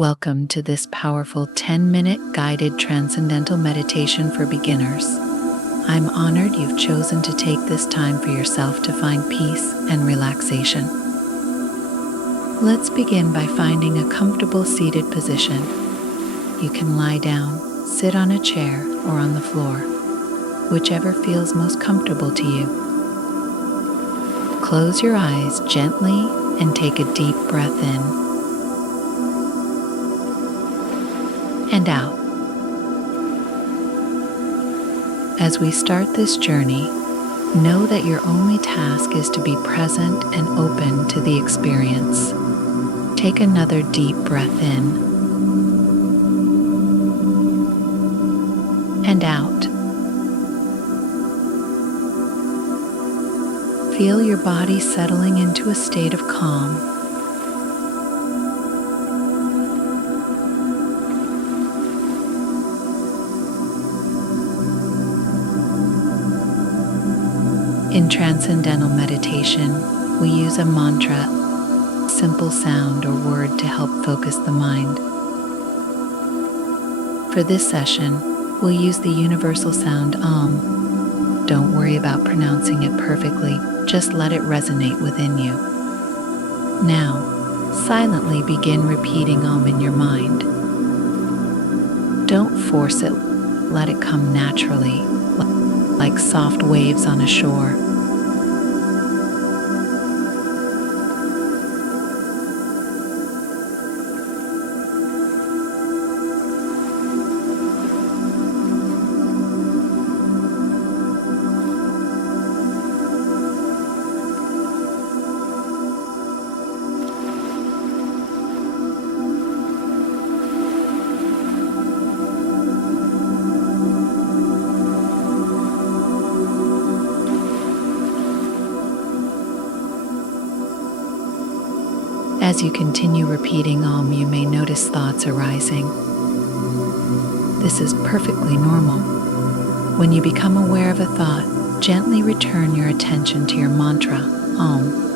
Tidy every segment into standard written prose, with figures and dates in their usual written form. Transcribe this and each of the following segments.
Welcome to this powerful 10-minute guided transcendental meditation for beginners. I'm honored you've chosen to take this time for yourself to find peace and relaxation. Let's begin by finding a comfortable seated position. You can lie down, sit on a chair, or on the floor, whichever feels most comfortable to you. Close your eyes gently and take a deep breath in and out. As we start this journey, know that your only task is to be present and open to the experience. Take another deep breath in and out. Feel your body settling into a state of calm. In Transcendental meditation, we use a mantra, simple sound or word to help focus the mind. For this session, we'll use the universal sound Om. Don't worry about pronouncing it perfectly, just let it resonate within you. Now, silently begin repeating Om in your mind. Don't force it, let it come naturally, like soft waves on a shore. As you continue repeating Om, you may notice thoughts arising. This is perfectly normal. When you become aware of a thought, gently return your attention to your mantra, Om.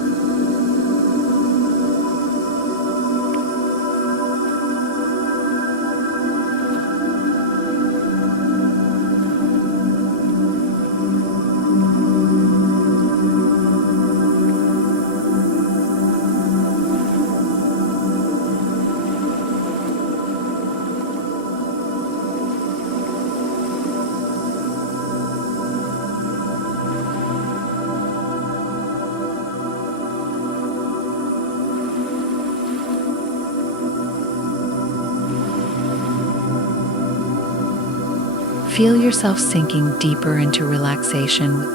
Feel yourself sinking deeper into relaxation.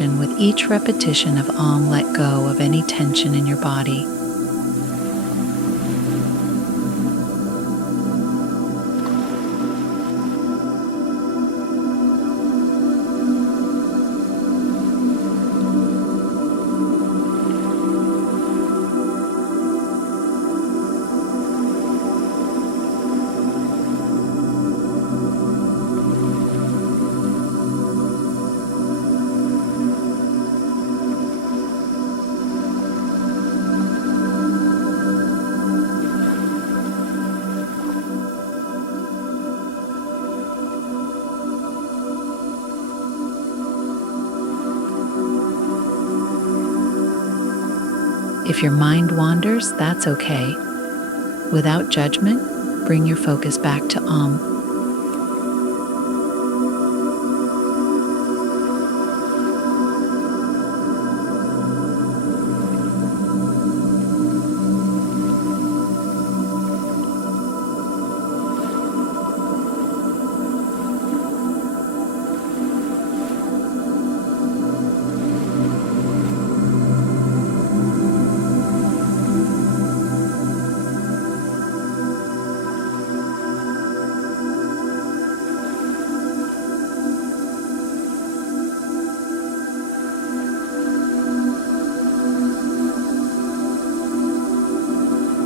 And with each repetition of Om, let go of any tension in your body. If your mind wanders, that's okay. Without judgment, bring your focus back to Om.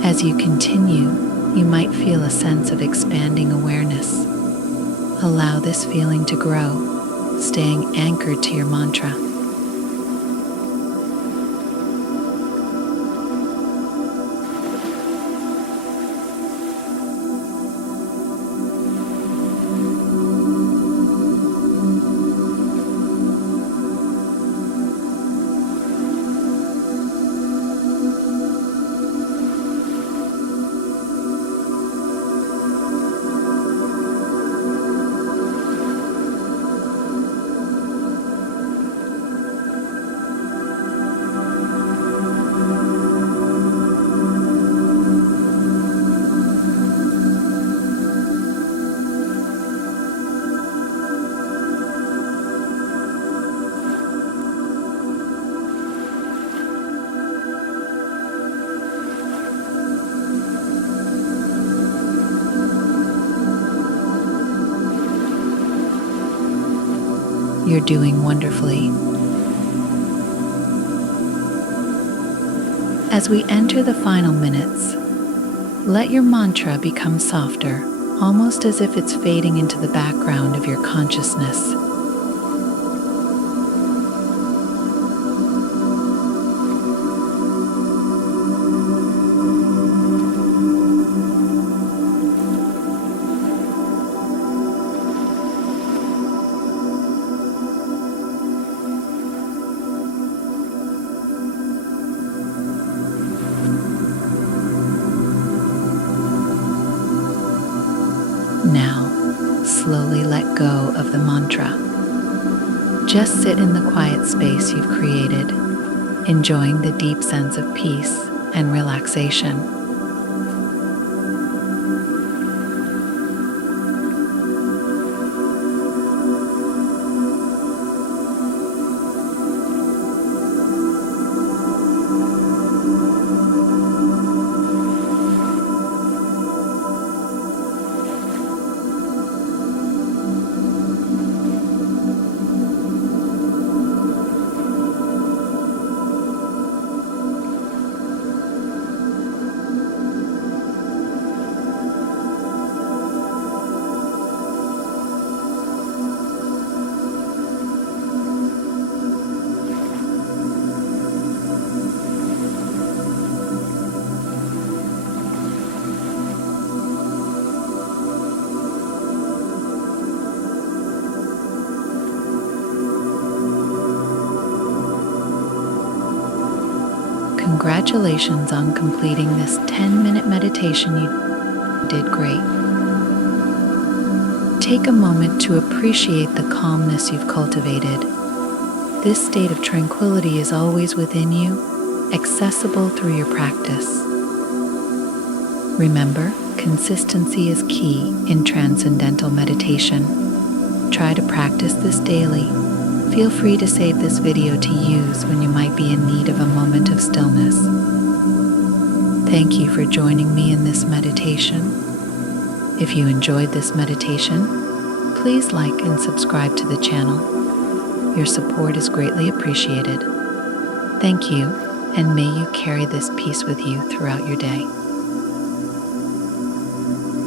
As you continue, you might feel a sense of expanding awareness. Allow this feeling to grow, staying anchored to your mantra. You're doing wonderfully. As we enter the final minutes, let your mantra become softer, almost as if it's fading into the background of your consciousness. Now, slowly let go of the mantra. Just sit in the quiet space you've created, enjoying the deep sense of peace and relaxation. Congratulations on completing this 10-minute meditation. You did great. Take a moment to appreciate the calmness you've cultivated. This state of tranquility is always within you, accessible through your practice. Remember, consistency is key in transcendental meditation. Try to practice this daily. Feel free to save this video to use when you might be in need of a moment of stillness. Thank you for joining me in this meditation. If you enjoyed this meditation, please like and subscribe to the channel. Your support is greatly appreciated. Thank you, and may you carry this peace with you throughout your day.